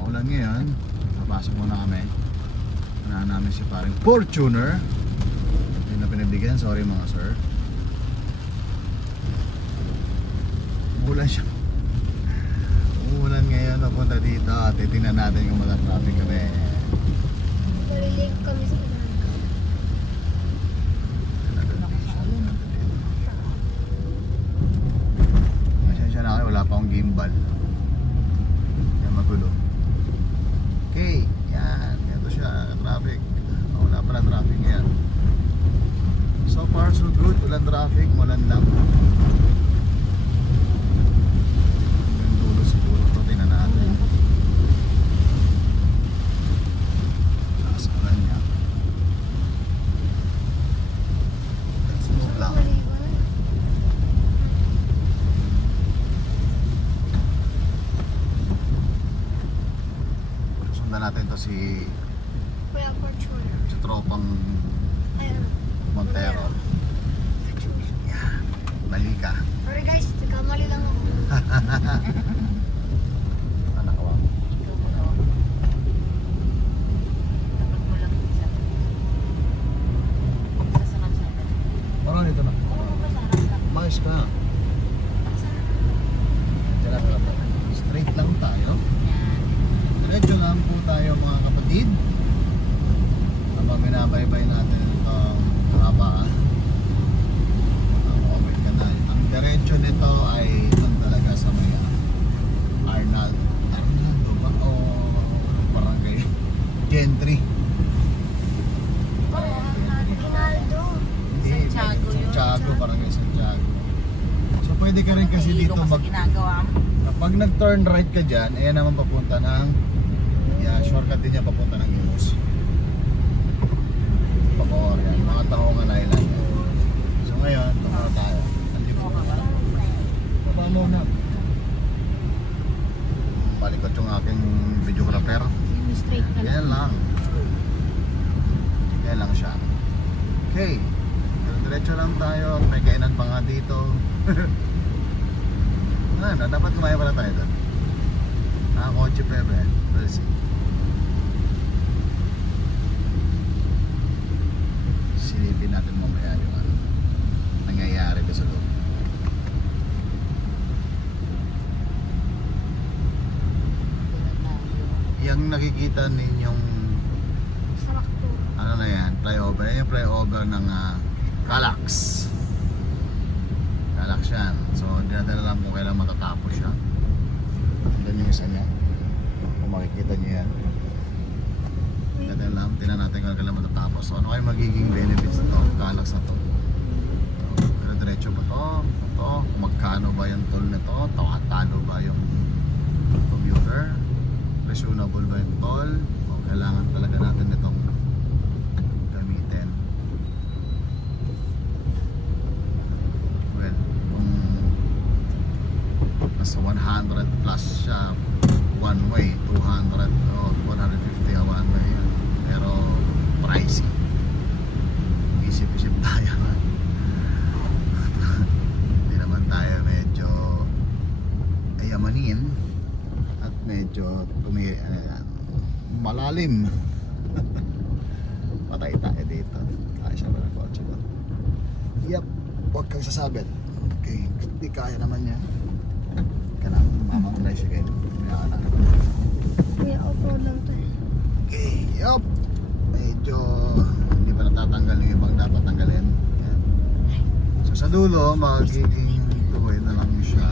Maulan ngayon. Papasok muna kami. Unahan namin si paring Fortuner. Hindi na pinabigyan, sorry mga sir. Umulan siya. Umulan ngayon, papunta dito. Titingnan natin kung mag-traffic kami. Nalilink kami sa ulan. Masensya na kayo, wala pa akong gimbal. Kaya magulo. Okay, yan. Ito siya, traffic. Wala pa na traffic yan. So far so good, walang traffic, walang lang. Yung dulo siguro ito, tingnan natin. Lakas ulan niya. Let's move lang. Sundan natin to si Kuya Fortuner. tropang Ayun. Montero. Yeah. Mali ka. Sorry guys, nagkamali lang ako. Anak ko. Parang dito na. Mais ka. Straight lang tayo. Diretso lang po tayo mga kapatid. Habang binabaybay natin itong haba. Okay ka na. Ang diretso nito ay doon talaga sa may Arnaldo ba? O barangay Gentry. Rinaldo. Santiago yun. Santiago, barangay Santiago. So pwede ka rin kasi dito pag nag-turn right ka dyan, ayan naman papunta ng shortcut din niya papunta ng Imus. Pagor yan, mga Tahongan Island. So ngayon, tumara tayo. Nandito ko na. Baba muna. Balikot yung aking videographer. Straight ka lang. Yan lang. Yan lang siya. Okay. Diretso lang tayo. May kainan pa nga dito. Ano, dapat kumaya pala tayo doon. Nakakotse pa yun. We'll see. Silipin natin mamaya yung ano nangyayari doon sa loob. Yung nakikita ninyong Sarak po. ano na yan, flyover. Yan yung flyover ng Calax. Calax yan. So hindi natin alam kung kailan matatapos siya. Tignan nyo yung isa niya. Kung makikita nyo yan. Hindi natin alam. Tignan natin kung kailan matatapos. So ano kayo magiging benefits na ito? Calax na ito. Pero diretso ba ito? Ito. Magkano ba yung toll nito? Talo ba yung commuter? Reasonable ba yung toll? O kailangan talaga natin itong gamitin? Well, kung nasa 100 plus siya one way, 200 o 150 a one way, pero pricey. Isip-isip tayo. Hindi naman tayo medyo ayamanin at medyo malalim. Patay tayo dito. Kaya siya ba ng kotse ba? Yep, huwag kang sasabit. Okay, hindi kaya naman yan. Kaya na, mamakulay siya kayo. Kaya na. Kuya, off-road lang to. Okay, yup. Medyo hindi pa natatanggal yung ibang dapat tanggalin. Yan. So sa dulo, magiging tuloy na lang siya.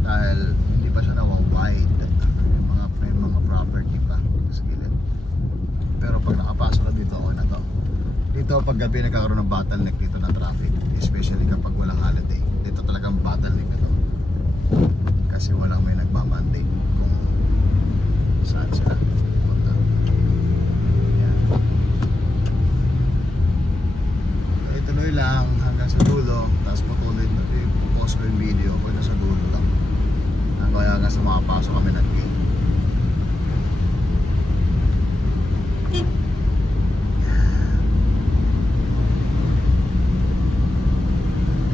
Dahil hindi pa siya nawa-wide. May mga property pa sa gilid. Pero pag nakapasok ka dito, okay na to. Dito pag gabi nagkakaroon ng bottleneck dito na traffic. Especially kapag walang holiday. Dito talagang bottleneck na to. Kasi walang may nagmamandate kung saan sila punta. Yan. Okay, tuloy lang hanggang sa dulo. Tapos patuloy na i-post ko yung video. Pwede sa dulo lang. Hanggang sa makapasok kami ng gate.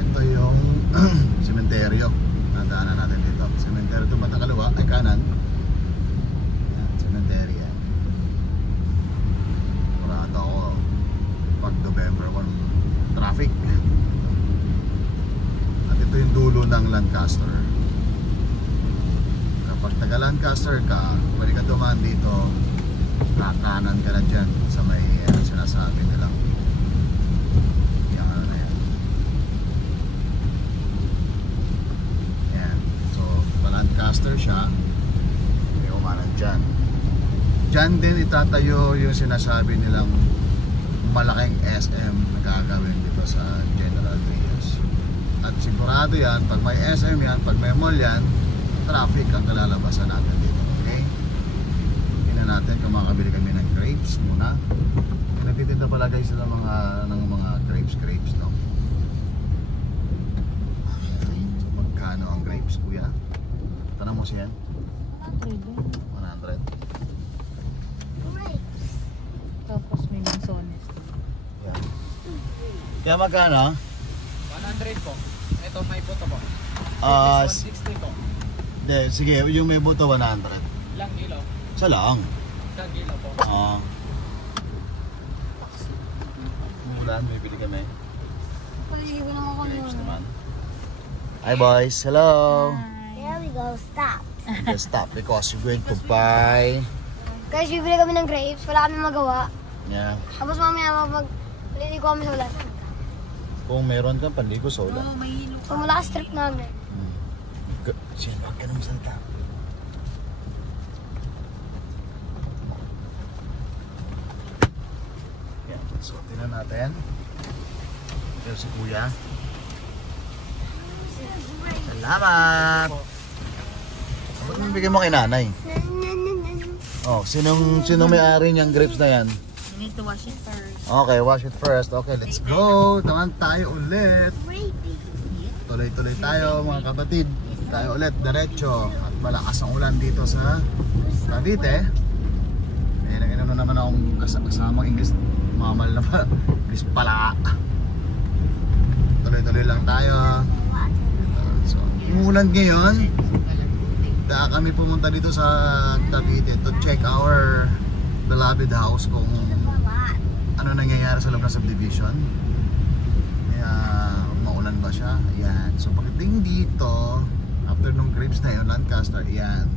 Ito yung sementeryo. Nadaanan natin dito. Sementeryo ito ba kaliwa ay kanan? Lancaster. Kapag taga Lancaster ka, pwede ka dumaan dito, kakanan ka na dyan sa may sinasabi nilang yung ano na yan. Yan. So, Lancaster siya, may umanan dyan. Dyan din itatayo yung sinasabi nilang malaking SM na gagawin dito sa General Trias. At sigurado yan, pag may SM yan, pag may mall yan, traffic ang kalalabasan natin dito. Okay? Tingnan natin kung makakabili kami ng grapes muna. Nagtitinda pala guys ng mga grapes, no? So, magkano ang grapes, kuya? Tanong mo siya. 100. Tapos may mansones. Yan. Kaya magkano? 100 po. Ito may buto po. Ah, This one 60 po. sige, yung may buto 100. Ilang kilo? Isa lang. Isang kilo po. Ulan, may bili kami. Paligo lang ako Grapes muna. naman. Hi boys, hello. There we go, stop. Just stop because you're going to buy. Guys, bibili kami ng grapes. Wala kami magawa. Yeah. Tapos mamaya magliligo kami sa ulan. Kung meron kang panligo sa ulan. Oh, may hilo So mula sa strip namin. Siya, wag ka nang salita. Yan, so tingnan natin. Ito si kuya. Salamat! Ba't mo bigyan mo kay nanay? Oh, sinong may-ari niyang grapes na yan? You need to wash it first. Okay, wash it first. Okay, let's go. Taman tayo ulit. Tuloy-tuloy tayo mga kapatid. Tayo ulit, diretso. At malakas ang ulan dito sa Cavite. Eh, nag-inom na naman akong kasamang English. Mamal na pa. English pala. Tuloy-tuloy lang tayo. So, umulan ngayon. Kaya kami pumunta dito sa Cavite to check our beloved house kung ano nangyayari sa loob ng subdivision. Kaya maulan ba siya? Ayan. So pagdating dito, after nung grapes na yun, Lancaster, ayan,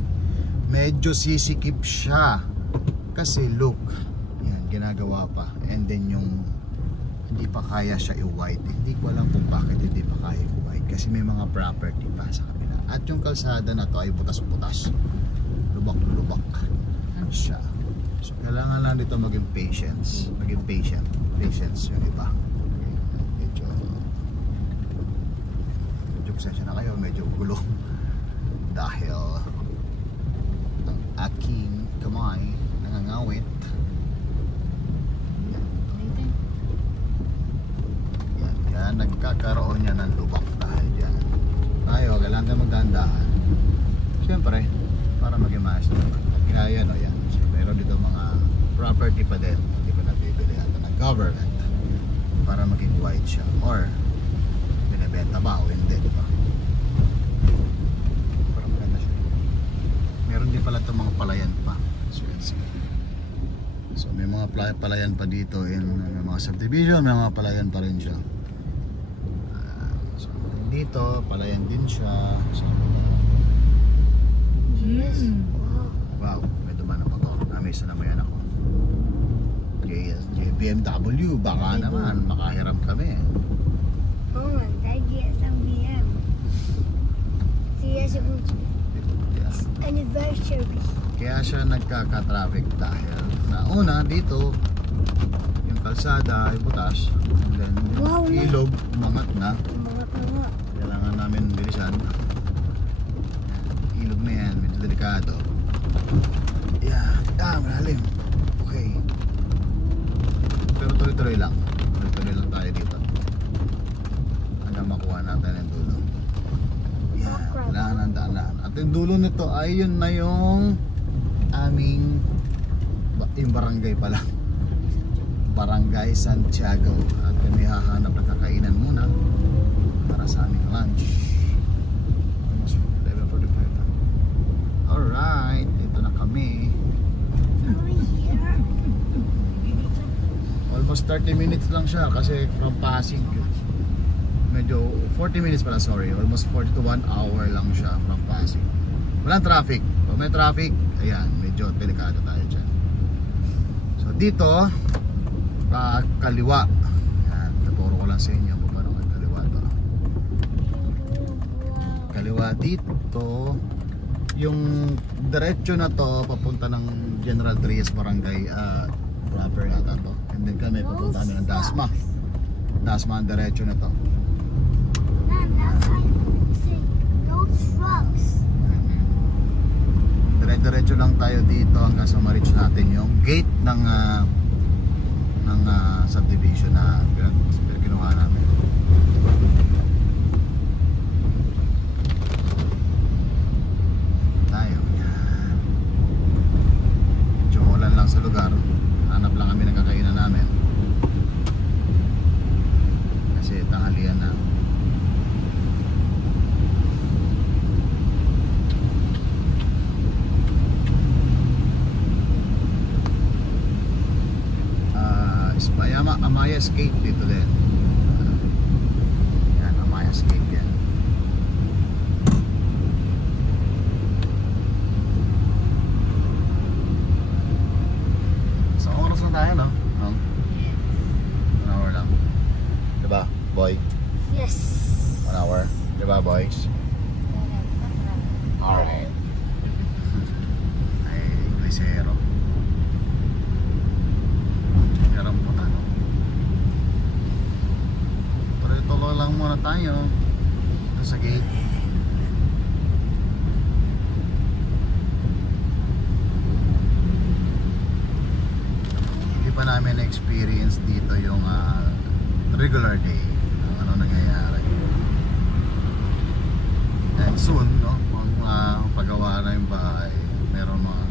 medyo sisikip siya. Kasi look, ayan, ginagawa pa. And then yung hindi pa kaya siya i-wide. Hindi ko alam kung bakit hindi pa kaya i-wide. Kasi may mga property pa sa kabila. At yung kalsada na to ay butas-butas. Lubak-lubak siya. So kailangan lang dito maging patience. Maging patient. Patience yung iba. Okay. Medyo pasensya na kayo. Medyo gulo. Dahil ang aking kamay nangangawit. Yan. Kaya nagkakaroon niya ng lubak dahil yan. Tayo, kailangan tayo magdahan-dahan. Siyempre, para maging maayos naman. Kaya yan o yan. So, meron dito mga property pa din. Hindi pa nabibili ata ng government para maging white siya. Or, binibenta ba o hindi, diba? Parang maganda siya. Meron din pala itong mga palayan pa. So, may mga palayan pa dito. May mga subdivision, may mga palayan pa rin siya. So, dito, palayan din siya. So, Yes. wow, may dumaan na motor. May sanamayan ako. BMW, baka naman, makahiram kami. Oh my God, yes, ang BM. Yes, anniversary. Kaya siya nagkaka-traffic dahil nauna dito, yung kalsada ay butas. And then, Wow, yung ilog, umangat na. Mga tanga. Kailangan namin bilisan. Ilog na yan, medyo delikado. Yeah, malalim. Okay. Pero tuloy-tuloy lang. Tuloy-tuloy lang tayo dito. Hanggang makuha natin yung dulo. Yeah, kailangan ang daan. At yung dulo nito ay yun na yung aming yung barangay pala. Barangay Santiago. At kami hahanap na kakainan muna para sa aming lunch. Almost 11:45 na. Alright, dito na kami. Almost 30 minutes lang siya kasi from Pasig medyo 40 minutes pala, sorry, almost 40 to 1 hour lang siya from Pasig. Walang traffic. Kung may traffic, ayan, medyo delikado tayo dyan. So dito, kaliwa. Ayan, tuturo ko lang sa inyo kung paano kaliwa to. Kaliwa dito, yung diretso na to papunta ng General Trias Barangay proper yata to. And then kami papunta kami ng Dasma. Dasma ang diretso na to. Mom, that's why I say those trucks. Dire-diretso lang tayo dito hanggang sa ma-reach natin yung gate ng subdivision na kinuha namin. Tayo. Medyo ulan lang sa lugar. Hanap lang kami ng kakainan namin. Kasi tanghalian na. Amaya Skate dito din. Yan, Amaya Skate yan. Sa oras na tayo, no? 1 hour lang. Diba, boy? Yes. 1 hour. Diba, boys? Alright. Ay, Inglesero. Tuloy lang muna tayo ito sa gate. Hindi pa namin na-experience dito yung regular day ang ano nangyayari. And soon, no, kung pagawa na yung bahay, meron mga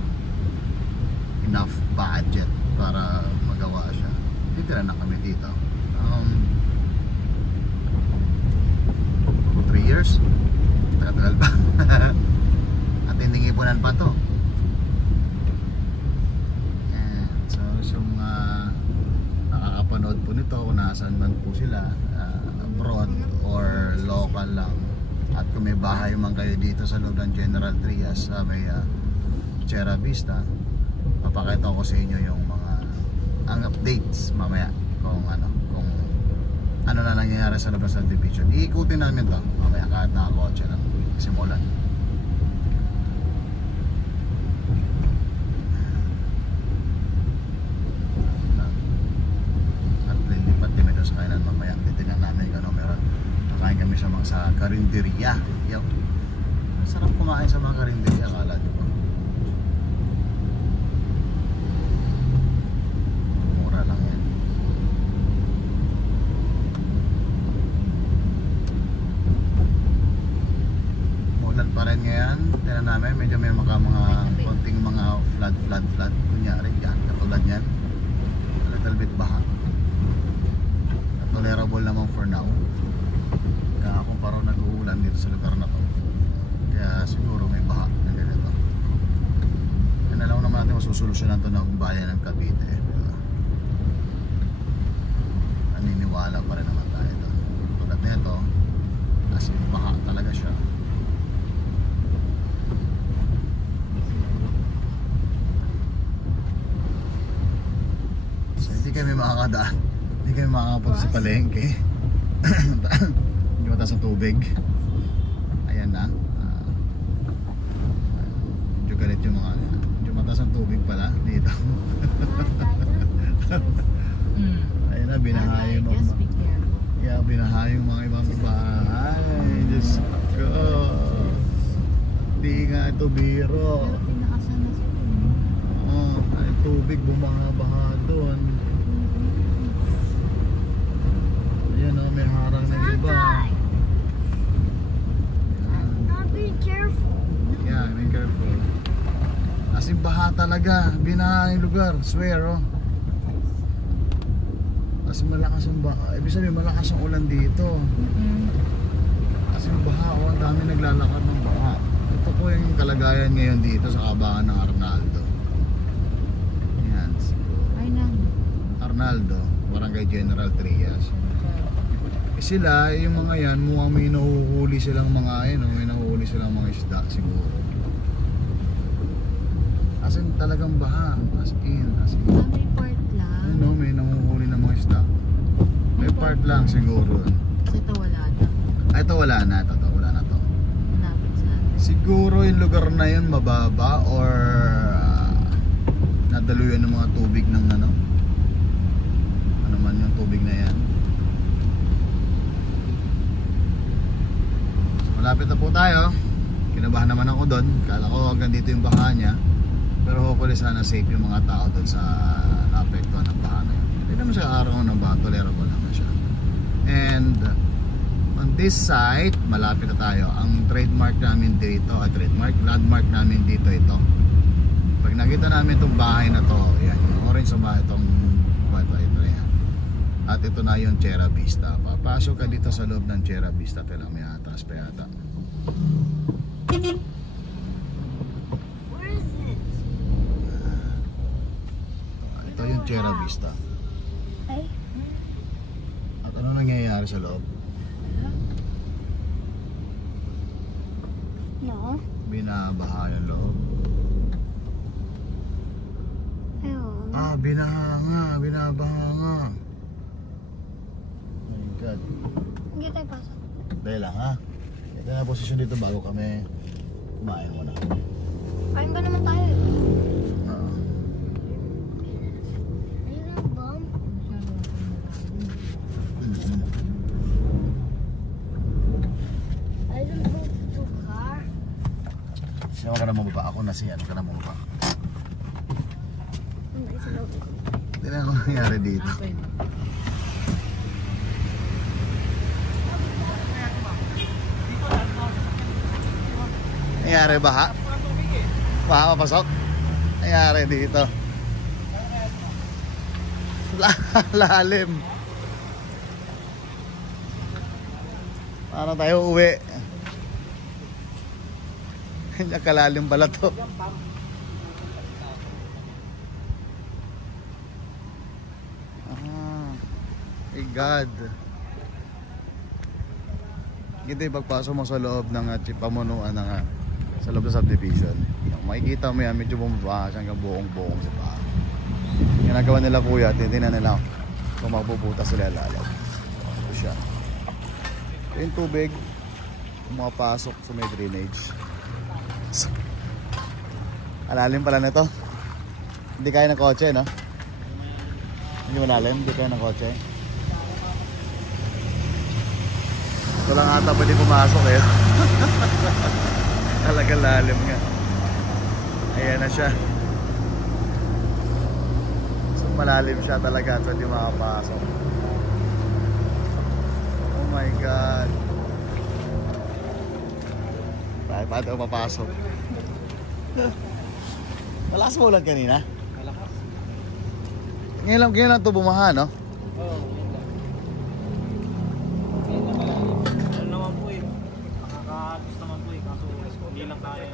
enough budget para magawa siya. Titira na kami dito. 3 years, tagal pa. At hindi ipunan pa to. Yan. So yung nakakapanood po nito kung nasaan man po sila, abroad or local lang, at kung may bahay man kayo dito sa loob ng General Trias sa may Sierra Vista, papakita ko sa inyo yung mga ang updates mamaya kung ano na nangyayari sa labas ng division. Iikutin namin to mamaya kahit nakakotse na simulan. At lilipat din ito sa kainan mamaya. Titignan namin kung ano meron. Nakain kami sa karinderya. Yup. Sarap kumain sa mga karinderya, akala nyo ba? Mura lang yan. Pa rin ngayon, tingnan namin medyo may mga konting mga flood kunyari yan, katulad yan, a little bit baha, tolerable naman for now kaya kung parang nag-uulan dito sa lugar na to, kaya siguro may baha na ganito. Yan na lang naman natin masusolusyonan to ng bayan ng Cavite. Naniniwala pa rin naman tayo ito tulad nito kasi baha talaga siya. Hindi kami makakadaan, hindi kami makakapunta sa palengke. Hindi mataas ang tubig. Ayan na, medyo galit yung mga medyo mataas ang tubig pala dito. Ayan na, binaha yung mga, Just be careful. yeah, binaha yung mga ibang bahay. Diyos ko, hindi nga ito biro. Pero pinakasan na sila. Ay, tubig bumaha-baha doon. Ayan o, may harang na iba. Not being careful. Yeah, be careful. As in, baha talaga. Binaha yung lugar, swear oh. Kasi malakas ang baha. Ibig sabihin, malakas ang ulan dito. Kasi baha oh, ang dami naglalakad ng baha. Ito po yung kalagayan ngayon dito sa kabangan ng Arnaldo. Yan. Ay nang. Arnaldo, Barangay General Trias. Sila, yung mga yan, mukhang may nahuhuli silang mga may nahuhuli silang mga isda siguro. As in, talagang baha. As in. May part lang. Ano, may nahuhuli ng mga isda. May part lang siguro. Kasi ito wala na. Ito wala na. Wala na to. Malapit sa atin. Siguro yung lugar na yun mababa or nadaluyan ng mga tubig ng ano man yung tubig na yan. Malapit na po tayo. Kinabahan naman ako doon. Kala ko hanggang dito yung baha niya. Pero hopefully sana safe yung mga tao doon sa naapektuhan ng baha na yun. Hindi naman siya araw ng baha. Tolerable naman siya. And on this site, malapit na tayo. Ang trademark namin dito, landmark namin dito ito. Pag nakita namin itong bahay na to, yan, yung orange sa bahay, itong ito yan. At ito na yung Chera Vista. Papasok ka dito sa loob ng Chera Vista. Ito lang may atras pa yata. Where is it? Ito yung Chera Vista. Hey? At ano nangyayari sa loob? No. Binabaha yung loob. Ayun. Binabaha nga. Oh my God. Hindi tayo pasok. Dahil lang ha. Ito na posisyon dito bago kami kumain muna. Kain ba naman tayo? Oo. Are you gonna bum? I don't go to car. Sino ka na mababa? Ako na siya. Ano ka na mababa? Hindi na ano nangyari dito. Okay. Nangyari baha? Baha mapasok? Nangyari dito. Lalim. Paano tayo uwi? Hindi kalalim pala to. My God. Hindi pagpasok mo sa loob ng pamunuan ng sa loob sa subdivision. Makikita mo yan, medyo bumaba hanggang buong sa paa. Ginagawa nila kuya, titignan nila kung magpuputas sila lalo. Ito siya. Ito yung tubig, pumapasok sa may drainage. So, alalim pala nito. Hindi kaya ng kotse, no? Hindi malalim, hindi kaya ng kotse. Ito lang ata pwede pumasok eh. Talaga lalim nga. Ayan na siya. So malalim siya talaga at pwede makapasok. Oh my God. Paano ito papasok? Malakas mo ulan kanina? Malakas. Ngayon lang ito bumaha, no? Oo, yun lang. Ano naman po eh. Nakakatos naman po eh. Kaso hindi lang kaya.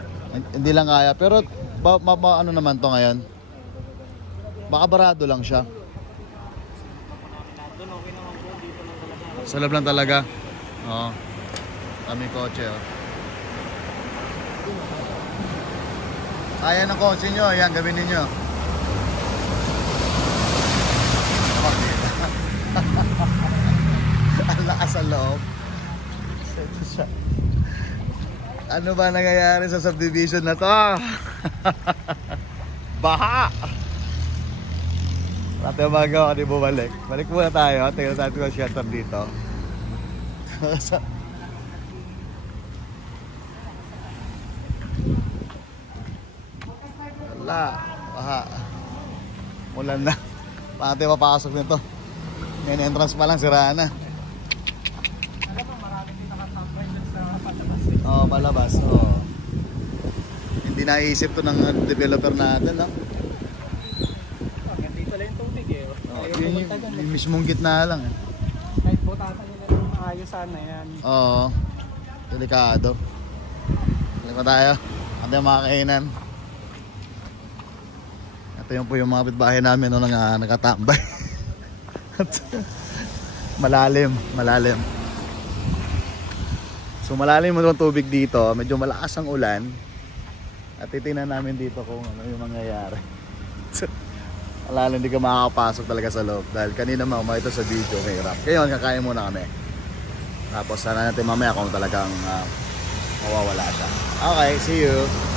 Hindi lang kaya. Pero ano naman to ngayon? Baka barado lang siya. Doon okay naman po. Dito lang talaga. Sa loob lang talaga. Oo. Kami kotse, oh. Kaya ng kotse nyo. Ayan, gawin ninyo. Ang lakas sa loob. Ano ba nangyayari sa subdivision na to? Baha! Natin magawa ka di bumalik. Balik muna tayo. Tingnan natin kung shelter dito. Wala. Baha. Mulan na. Paano tayo papasok nito? Main entrance pa lang, siraan na. Alam mo, marami din nakatambay dyan sa palabas. Oo, palabas. Oo. Hindi naisip to ng developer natin, no? Hanggang dito lang yung tubig eh. Oh, Ayaw yun pumunta dyan. yung mismong gitna lang, eh. Kahit butatan nila ng maayos sana yan. Oo. Delikado. Balik pa tayo. Ito yung mga kainan. Ito yung po yung mga bitbahay namin, no, nakatambay. Malalim, malalim. So malalim mo yung tubig dito, medyo malakas ang ulan. At titingnan namin dito kung ano yung mangyayari. Malalim, hindi ka makakapasok talaga sa loob. Dahil kanina ito sa video, may hirap. Ngayon, kakain muna kami. Tapos sana natin mamaya kung talagang mawawala siya. Okay, see you!